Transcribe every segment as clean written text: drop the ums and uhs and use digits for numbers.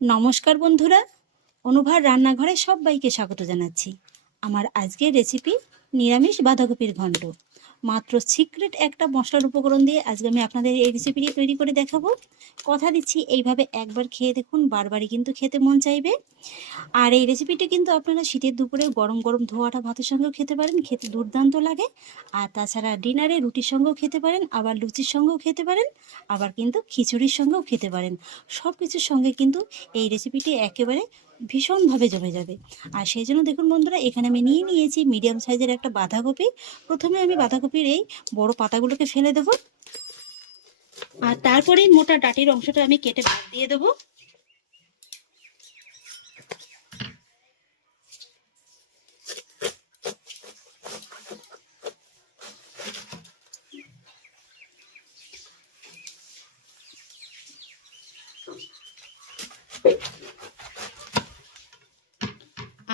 নমস্কার বন্ধুরা, অনুভার রান্নাঘরে সবাইকে স্বাগত জানাচ্ছি। আমার আজকের রেসিপি নিরামিষ বাঁধাকপির ঘন্ট। মাত্র সিক্রেট একটা মশলার উপকরণ দিয়ে আজকে আমি আপনাদের এই রেসিপিটি তৈরি করে দেখাবো। কথা দিচ্ছি, এইভাবে একবার খেয়ে দেখুন, বারবারই কিন্তু খেতে মন চাইবে। আর এই রেসিপিটি কিন্তু আপনারা শীতের দুপুরে গরম গরম ধোয়াটা ভাতের সঙ্গেও খেতে পারেন, খেতে দুর্দান্ত লাগে। আর তাছাড়া ডিনারে রুটির সঙ্গেও খেতে পারেন, আবার লুচির সঙ্গেও খেতে পারেন, আবার কিন্তু খিচুড়ির সঙ্গেও খেতে পারেন। সব কিছুর সঙ্গে কিন্তু এই রেসিপিটি একেবারে ভীষণভাবে জমে যাবে। আর সেই জন্য দেখুন বন্ধুরা, এখানে আমি নিয়ে নিয়েছি মিডিয়াম সাইজের একটা বাঁধাকপি। প্রথমে আমি বাঁধাকপির এই বড় পাতাগুলোকে ফেলে দেবো, আর তারপরে মোটা ডাটির অংশটা আমি কেটে বাদ দিয়ে দেবো।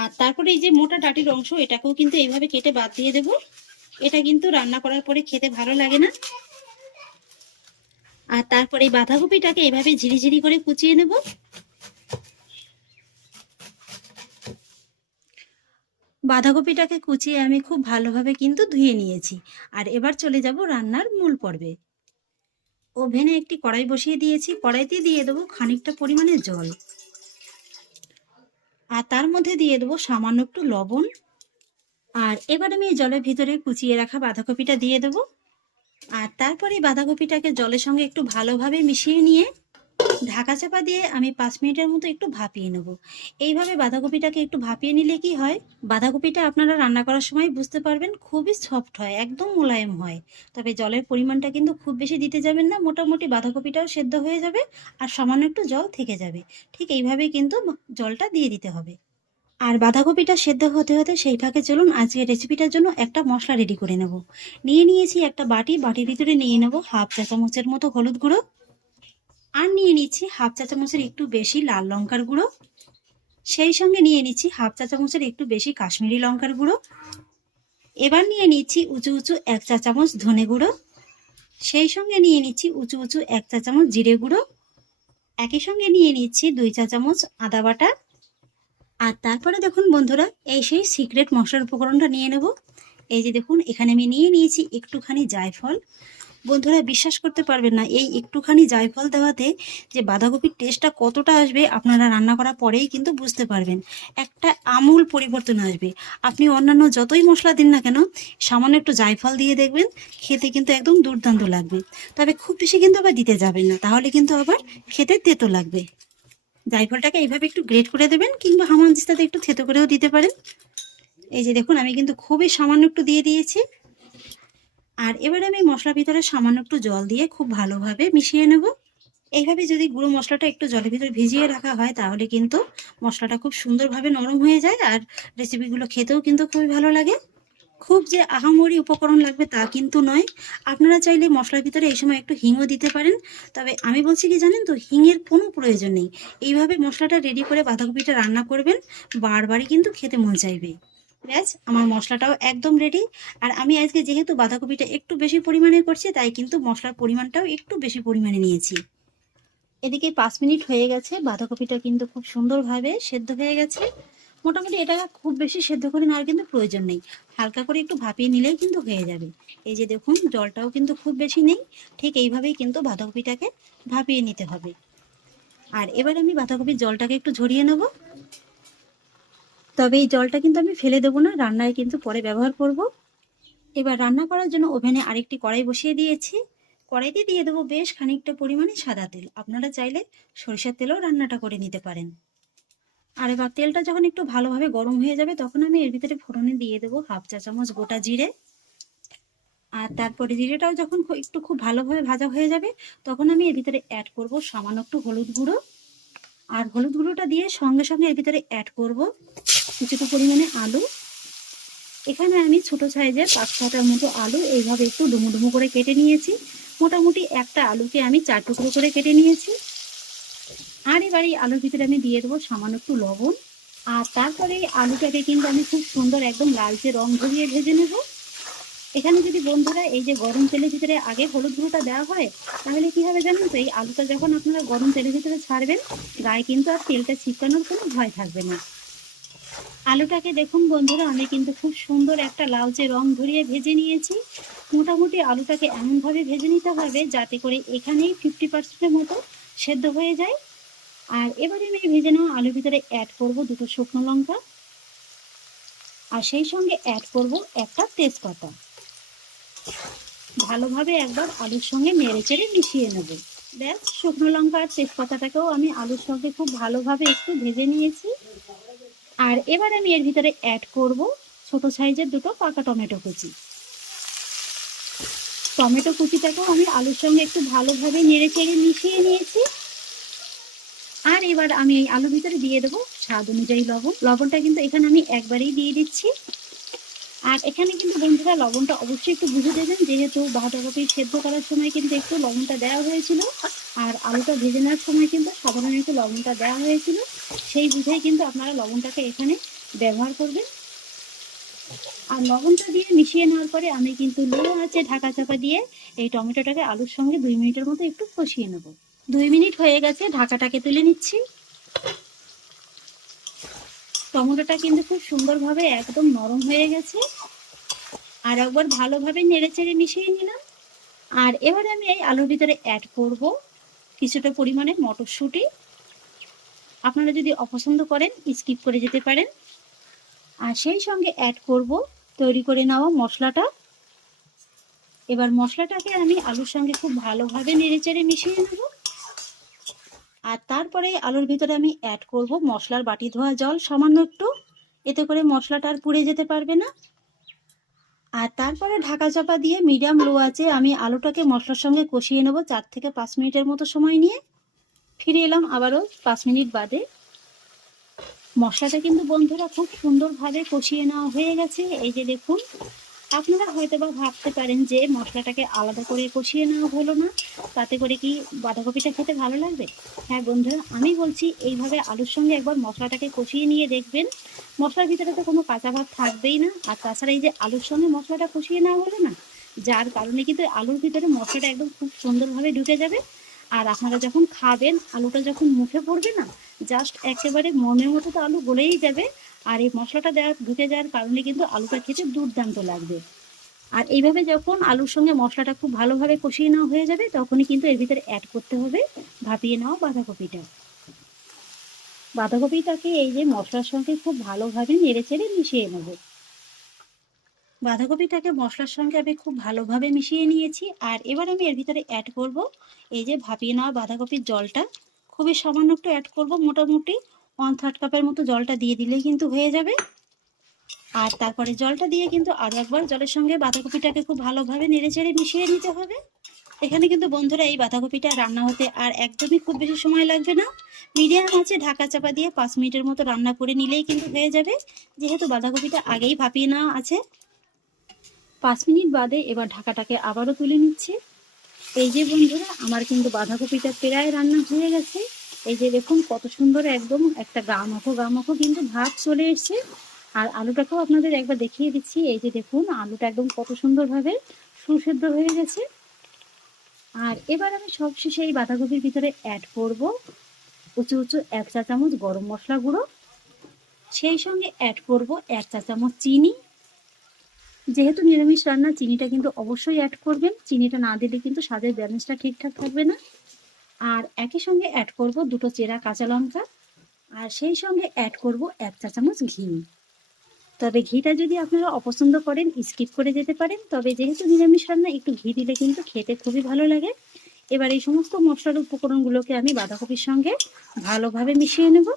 আর তারপরে এই যে মোটা ডাটির অংশ, এটাকেও কিন্তু এইভাবে কেটে বাদ দিয়ে দেব। এটা কিন্তু রান্না করার পরে খেতে ভালো লাগে না। আর তারপরে এই বাঁধাকপিটাকে এইভাবে ঝিরিঝিরি করে কুচিয়ে নেব। বাঁধাকপিটাকে কুচিয়ে আমি খুব ভালোভাবে কিন্তু ধুয়ে নিয়েছি। আর এবার চলে যাব রান্নার মূল পর্বে। ওভেনে একটি কড়াই বসিয়ে দিয়েছি, কড়াইতে দিয়ে দেবো খানিকটা পরিমাণে জল। আর তার মধ্যে দিয়ে দেবো সামান্য একটু লবণ। আর এবার আমি এই জলের ভিতরে কুচিয়ে রাখা বাঁধাকপিটা দিয়ে দেবো। আর তারপরে বাঁধাকপিটাকে জলের সঙ্গে একটু ভালোভাবে মিশিয়ে নিয়ে ঢাকা চাপা দিয়ে আমি 5 মিনিটের মতো একটু ভাপিয়ে নেব। এইভাবে বাঁধাকপিটাকে একটু ভাপিয়ে নিলে কি হয়, বাঁধাকপিটা আপনারা রান্না করার সময় বুঝতে পারবেন খুবই সফট হয়, একদম মোলায়েম হয়। তবে জলের পরিমাণটা কিন্তু খুব বেশি দিতে যাবেন না, মোটামুটি বাঁধাকপিটাও সেদ্ধ হয়ে যাবে আর সামান্য একটু জল থেকে যাবে। ঠিক এইভাবেই কিন্তু জলটা দিয়ে দিতে হবে। আর বাঁধাকপিটা সেদ্ধ হতে হতে সেই ফাঁকে চলুন আজকের রেসিপিটার জন্য একটা মশলা রেডি করে নেব। নিয়ে নিয়েছি একটা বাটির ভিতরে নিয়ে নেব হাফ চা চামচের মতো হলুদ গুঁড়ো। আর নিয়ে নিচ্ছি হাফ চা চামচের একটু বেশি লাল লঙ্কার গুঁড়ো। সেই সঙ্গে নিয়ে নিচ্ছি হাফ চা চামচের একটু বেশি কাশ্মীরি লঙ্কার গুঁড়ো। এবার নিয়ে নিচ্ছি উঁচু উঁচু 1 চা চামচ ধনে গুঁড়ো। সেই সঙ্গে নিয়ে নিচ্ছি উঁচু উঁচু 1 চা চামচ জিরে গুঁড়ো। একই সঙ্গে নিয়ে নিচ্ছি 2 চা চামচ আদা বাটা। আর তারপরে দেখুন বন্ধুরা, এই সেই সিক্রেট মশলার উপকরণটা নিয়ে নেব। এই যে দেখুন, এখানে আমি নিয়ে নিয়েছি একটুখানি জায়ফল। বন্ধুরা বিশ্বাস করতে পারবেন না, এই একটুখানি জায়ফল দেওয়াতে যে বাঁধাকপির টেস্টটা কতটা আসবে আপনারা রান্না করার পরেই কিন্তু বুঝতে পারবেন। একটা আমূল পরিবর্তন আসবে। আপনি অন্যান্য যতই মশলা দিন না কেন, সামান্য একটু জায়ফল দিয়ে দেখবেন খেতে কিন্তু একদম দুর্দান্ত লাগবে। তবে খুব বেশি কিন্তু আবার দিতে যাবেন না, তাহলে কিন্তু আবার খেতে তেতো লাগবে। জায়ফলটাকে এইভাবে একটু গ্রেট করে দেবেন, কিংবা হামানদিস্তাতে একটু থেতো করেও দিতে পারেন। এই যে দেখুন, আমি কিন্তু খুবই সামান্য একটু দিয়ে দিয়েছি। আর এবারে আমি মশলার ভিতরে সামান্য একটু জল দিয়ে খুব ভালোভাবে মিশিয়ে নেব। এইভাবে যদি গুঁড়ো মশলাটা একটু জলের ভিতরে ভিজিয়ে রাখা হয়, তাহলে কিন্তু মশলাটা খুব সুন্দরভাবে নরম হয়ে যায় আর রেসিপিগুলো খেতেও কিন্তু খুবই ভালো লাগে। খুব যে আহামরি উপকরণ লাগবে তা কিন্তু নয়। আপনারা চাইলে মশলার ভিতরে এই সময় একটু হিংও দিতে পারেন। তবে আমি বলছি কি জানেন তো, হিঙের কোনো প্রয়োজন নেই। এইভাবে মশলাটা রেডি করে বাঁধাকপিটা রান্না করবেন, বারবারই কিন্তু খেতে মন চাইবে। ব্যাস, আমার মশলাটাও একদম রেডি। আর আমি আজকে যেহেতু বাঁধাকপিটা একটু বেশি পরিমাণে করছি, তাই কিন্তু মশলার পরিমাণটাও একটু বেশি পরিমাণে নিয়েছি। এদিকে 5 মিনিট হয়ে গেছে, বাঁধাকপিটা কিন্তু খুব সুন্দরভাবে সেদ্ধ হয়ে গেছে। মোটামুটি এটা খুব বেশি সেদ্ধ করে নেওয়ার কিন্তু প্রয়োজন নেই, হালকা করে একটু ভাপিয়ে নিলেই কিন্তু হয়ে যাবে। এই যে দেখুন, জলটাও কিন্তু খুব বেশি নেই। ঠিক এইভাবেই কিন্তু বাঁধাকপিটাকে ভাপিয়ে নিতে হবে। আর এবার আমি বাঁধাকপির জলটাকে একটু ঝরিয়ে নেব। তবে এই জলটা কিন্তু আমি ফেলে দেবো না, রান্নায় কিন্তু পরে ব্যবহার করব। এবার রান্না করার জন্য ওভেনে আরেকটি কড়াই বসিয়ে দিয়েছি। কড়াইতে দিয়ে দেবো বেশ খানিকটা পরিমাণে সাদা তেল। আপনারা চাইলে সরিষার তেলেও রান্নাটা করে নিতে পারেন। আর এবার তেলটা যখন একটু ভালোভাবে গরম হয়ে যাবে, তখন আমি এর ভিতরে ফোড়নে দিয়ে দেবো হাফ চা চামচ গোটা জিরে। আর তারপরে জিরেটাও যখন একটু খুব ভালোভাবে ভাজা হয়ে যাবে, তখন আমি এর ভিতরে অ্যাড করব সামান্য একটু হলুদ গুঁড়ো। আর হলুদ গুঁড়োটা দিয়ে সঙ্গে সঙ্গে এর ভিতরে অ্যাড করব কিছুটা পরিমাণে আলু। এখানে আমি ছোট সাইজের 5-6টার মতো আলু এইভাবে একটু ডুমো ডুমো করে কেটে নিয়েছি। মোটামুটি একটা আলুকে আমি 4 টুকরো করে কেটে নিয়েছি। আর এবার এই আলুর ভিতরে আমি দিয়ে দেবো সামান্য একটু লবণ। আর তারপরে এই আলুটাকে কিন্তু আমি খুব সুন্দর একদম লালচে রং ধরিয়ে ভেজে নেব। এখানে যদি বন্ধুরা এই যে গরম তেলের ভিতরে আগে হলুদ গুঁড়োটা দেওয়া হয়, তাহলে কি হবে জানেন তো, এই আলুটা যখন আপনারা গরম তেলের ভিতরে ছাড়বেন, গায়ে কিন্তু আর তেলটা ছিটকানোর কোনো ভয় থাকবে না। আলুটাকে দেখুন বন্ধুরা, আমি কিন্তু খুব সুন্দর একটা লালচে রং ধরিয়ে ভেজে নিয়েছি। মোটামুটি আলুটাকে এমনভাবে ভেজে নিতে হবে যাতে করে এখানেই 50% মতো সেদ্ধ হয়ে যায়। আর এবারে আমি ভেজে নেওয়া আলুর ভিতরে অ্যাড করব দুটো শুকনো লঙ্কা, আর সেই সঙ্গে অ্যাড করব একটা তেজপাতা। ভালোভাবে একবার আলুর সঙ্গে নেড়ে চেড়ে মিশিয়ে নেব। ব্যাস, শুকনো লঙ্কা আর তেজপাতাটাকেও আমি আলুর সঙ্গে খুব ভালোভাবে একটু ভেজে নিয়েছি। আর এবার আমি এর ভিতরে অ্যাড করব ছোট সাইজের দুটো পাকা টমেটো কুচি। টমেটো কুচিটাকেও আমি আলুর সঙ্গে একটু ভালোভাবে নেড়ে চেড়ে মিশিয়ে নিয়েছি। আর এবার আমি এই আলুর ভিতরে দিয়ে দেবো স্বাদ অনুযায়ী লবণ। লবণটা কিন্তু এখানে আমি একবারেই দিয়ে দিচ্ছি। আর এখানে কিন্তু বন্ধুরা লবণটা অবশ্যই একটু বুঝে দেবেন, যেহেতু বাঁধাকপি সেদ্ধ করার সময় কিন্তু একটু লবণটা দেওয়া হয়েছিল, আর আলুটা ভেজে নেওয়ার সময় কিন্তু সাধারণ একটু লবণটা দেওয়া হয়েছিল। সেই বুঝেই কিন্তু আপনারা লবণটাকে এখানে ব্যবহার করবেন। আর লবণটা দিয়ে মিশিয়ে নেওয়ার পরে আমি কিন্তু লো আঁচে ঢাকা চাপা দিয়ে এই টমেটোটাকে আলুর সঙ্গে 2 মিনিটের মতো একটু কষিয়ে নেব। 2 মিনিট হয়ে গেছে, ঢাকাটাকে তুলে নিচ্ছি। টমেটোটা কিন্তু খুব সুন্দরভাবে একদম নরম হয়ে গেছে। আর একবার ভালোভাবে নেড়ে চেড়ে মিশিয়ে নিলাম। আর এবারে আমি এই আলুর ভিতরে অ্যাড করব কিছুটা পরিমাণে মটরশুঁটি। আপনারা যদি অপছন্দ করেন স্কিপ করে যেতে পারেন। আর সেই সঙ্গে অ্যাড করব তৈরি করে নেওয়া মশলাটা। এবার মশলাটাকে আমি আলুর সঙ্গে খুব ভালোভাবে নেড়ে চেড়ে মিশিয়ে নেব। আর তারপরে আলুর ভিতরে আমি অ্যাড করব মশলার বাটি ধোয়া জল সামান্য একটু, এতে করে মশলাটা আর পুড়ে যেতে পারবে না। আর তারপরে ঢাকা চাপা দিয়ে মিডিয়াম লো আঁচে আমি আলুটাকে মশলার সঙ্গে কষিয়ে নেব 4 থেকে 5 মিনিটের মতো সময় নিয়ে। ফিরে এলাম আবারও 5 মিনিট বাদে। মশলাটা কিন্তু বন্ধুরা খুব সুন্দরভাবে কষিয়ে নেওয়া হয়ে গেছে। এই যে দেখুন, আপনারা হয়তো বা ভাবতে পারেন যে মশলাটাকে আলাদা করে কষিয়ে নেওয়া হলো না, তাতে করে কি বাঁধাকপিটা খেতে ভালো লাগবে? হ্যাঁ বন্ধুরা, আমি বলছি এইভাবে আলুর সঙ্গে একবার মশলাটাকে কষিয়ে নিয়ে দেখবেন, মশলার ভিতরে তো কোনো কাঁচা ভাব থাকবেই না। আর তাছাড়া এই যে আলুর সঙ্গে মশলাটা কষিয়ে নেওয়া হলো না, যার কারণে কিন্তু আলুর ভিতরে মশলাটা একদম খুব সুন্দরভাবে ঢুকে যাবে। আর আপনারা যখন খাবেন, আলুটা যখন মুখে পড়বে না, জাস্ট একেবারে মনের মতো তো আলু গলেই যাবে। আর এই মশলাটা ঢুকে যাওয়ার কারণে কিন্তু আলুটা খেতে দুর্দান্ত লাগবে। আর এইভাবে যখন আলুর সঙ্গে মশলাটা খুব ভালোভাবে কষিয়ে নেওয়া হয়ে যাবে, তখনই কিন্তু এর ভিতরে অ্যাড করতে হবে ভাপিয়ে নেওয়া বাঁধাকপিটা। বাঁধাকপিটাকে এই যে মশলার সঙ্গে খুব ভালোভাবে নেড়ে চেড়ে মিশিয়ে নেব। বাঁধাকপিটাকে মশলার সঙ্গে আমি খুব ভালোভাবে মিশিয়ে নিয়েছি। আর এবার আমি এর ভিতরে অ্যাড করব এই যে ভাপিয়ে নেওয়া বাঁধাকপির জলটা। খুবই সামান্য একটু অ্যাড করব, মোটামুটি 1/3 কাপের মতো জলটা দিয়ে দিলেই কিন্তু হয়ে যাবে। আর তারপরে জলটা দিয়ে কিন্তু আরও একবার জলের সঙ্গে বাঁধাকপিটাকে খুব ভালোভাবে নেড়েচেড়ে মিশিয়ে নিতে হবে। এখানে কিন্তু বন্ধুরা এই বাঁধাকপিটা রান্না হতে আর একদমই খুব বেশি সময় লাগবে না। মিডিয়াম আঁচে ঢাকা চাপা দিয়ে 5 মিনিটের মতো রান্না করে নিলেই কিন্তু হয়ে যাবে, যেহেতু বাঁধাকপিটা আগেই ভাপিয়ে নেওয়া আছে। 5 মিনিট বাদে এবার ঢাকাটাকে আবারও তুলে নিচ্ছি। এই যে বন্ধুরা, আমার কিন্তু বাঁধাকপিটা প্রায় রান্না হয়ে গেছে। এই যে দেখুন কত সুন্দর একদম একটা গামাখো কিন্তু ভাব চলে এসছে। আর আলুটাকেও আপনাদের একবার দেখিয়ে দিচ্ছি। এই যে দেখুন, আলুটা একদম কত সুন্দরভাবে সুসেদ্ধ হয়ে গেছে। আর এবার আমি সবশেষে এই বাঁধাকপির ভিতরে অ্যাড করব উঁচু 1 চা চামচ গরম মশলা গুঁড়ো। সেই সঙ্গে অ্যাড করব 1 চা চামচ চিনি। যেহেতু নিরামিষ রান্না, চিনিটা কিন্তু অবশ্যই অ্যাড করবেন। চিনিটা না দিলে কিন্তু স্বাদের ব্যালেন্সটা ঠিকঠাক থাকবে না। আর একই সঙ্গে অ্যাড করব দুটো চেরা কাঁচা লঙ্কা। আর সেই সঙ্গে অ্যাড করব 1 চা চামচ ঘি। তবে ঘিটা যদি আপনারা অপছন্দ করেন স্কিপ করে যেতে পারেন, তবে যেহেতু নিরামিষ রান্না একটু ঘি দিলে কিন্তু খেতে খুবই ভালো লাগে। এবার এই সমস্ত মশলার উপকরণগুলোকে আমি বাঁধাকপির সঙ্গে ভালোভাবে মিশিয়ে নেব।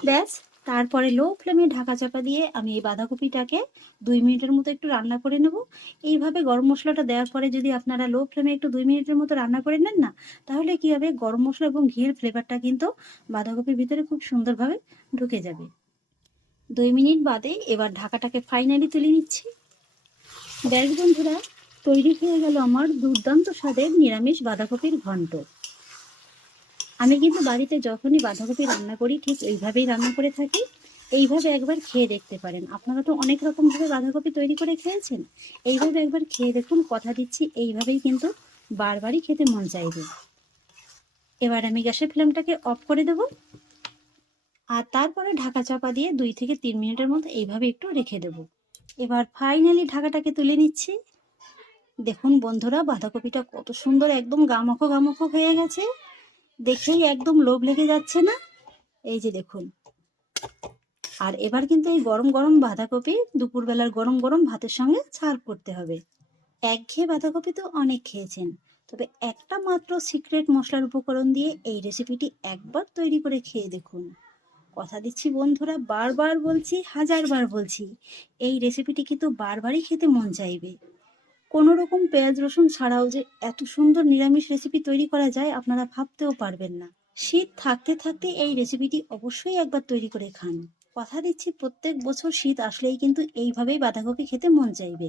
ব্যাস, তারপরে লো ফ্লেমে ঢাকা চাপা দিয়ে আমি এই বাঁধাকপিটাকে 2 মিনিটের মতো একটু রান্না করে নেব। এইভাবে গরম মশলাটা দেওয়ার পরে যদি আপনারা লো ফ্লেমে একটু 2 মিনিটের মতো রান্না করে নেন না, তাহলে কি হবে, গরম মশলা এবং ঘিয়ের ফ্লেভারটা কিন্তু বাঁধাকপির ভিতরে খুব সুন্দরভাবে ঢুকে যাবে। 2 মিনিট বাদে এবার ঢাকাটাকে ফাইনালি তুলে নিচ্ছি। ব্যাস বন্ধুরা, তৈরি হয়ে গেল আমার দুর্দান্ত স্বাদের নিরামিষ বাঁধাকপির ঘন্ট। আমি কিন্তু বাড়িতে যখনই বাঁধাকপি রান্না করি ঠিক এইভাবেই রান্না করে থাকি। এইভাবে একবার খেয়ে দেখতে পারেন। আপনারা তো অনেক রকমভাবে বাঁধাকপি তৈরি করে খেয়েছেন, এইভাবে একবার খেয়ে দেখুন, কথা দিচ্ছি এইভাবেই কিন্তু বারবারই খেতে মন চাইবে। এবার আমি গ্যাসের ফ্লেমটাকে অফ করে দেব, আর তারপরে ঢাকা চাপা দিয়ে 2 থেকে 3 মিনিটের মতো এইভাবে একটু রেখে দেব। এবার ফাইনালি ঢাকাটাকে তুলে নিচ্ছি। দেখুন বন্ধুরা, বাঁধাকপিটা কত সুন্দর একদম গামাখো গামাখো হয়ে গেছে, দেখেই একদম লোভ লেগে যাচ্ছে না? এই যে দেখুন। আর এবার কিন্তু এই গরম গরম বাঁধাকপি দুপুরবেলার গরম গরম ভাতের সঙ্গে সার্ভ করতে হবে। একঘেয়ে বাঁধাকপি তো অনেক খেয়েছেন, তবে একটা মাত্র সিক্রেট মশলার উপকরণ দিয়ে এই রেসিপিটি একবার তৈরি করে খেয়ে দেখুন। কথা দিচ্ছি বন্ধুরা, বারবার বলছি, হাজারবার বলছি, এই রেসিপিটি কিন্তু বারবারই খেতে মন চাইবে। কোনো রকম পেঁয়াজ রসুন ছাড়াও যে এত সুন্দর নিরামিষ রেসিপি তৈরি করা যায় আপনারা ভাবতেও পারবেন না। শীত থাকতে থাকতে এই রেসিপিটি অবশ্যই একবার তৈরি করে খান। কথা দিচ্ছি প্রত্যেক বছর শীত আসলেই কিন্তু এইভাবেই বাঁধাকপি খেতে মন চাইবে।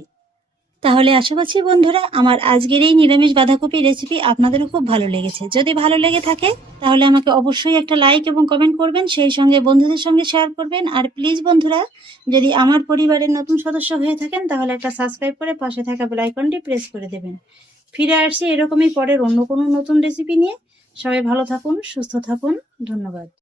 তাহলে আশা করছি বন্ধুরা, আমার আজকের এই নিরামিষ বাঁধাকপি রেসিপি আপনাদেরও খুব ভালো লেগেছে। যদি ভালো লেগে থাকে তাহলে আমাকে অবশ্যই একটা লাইক এবং কমেন্ট করবেন, সেই সঙ্গে বন্ধুদের সঙ্গে শেয়ার করবেন। আর প্লিজ বন্ধুরা, যদি আমার পরিবারের নতুন সদস্য হয়ে থাকেন তাহলে একটা সাবস্ক্রাইব করে পাশে থাকা বেল আইকনটি প্রেস করে দেবেন। ফিরে আসছি এরকমই পরের অন্য কোনো নতুন রেসিপি নিয়ে। সবাই ভালো থাকুন, সুস্থ থাকুন, ধন্যবাদ।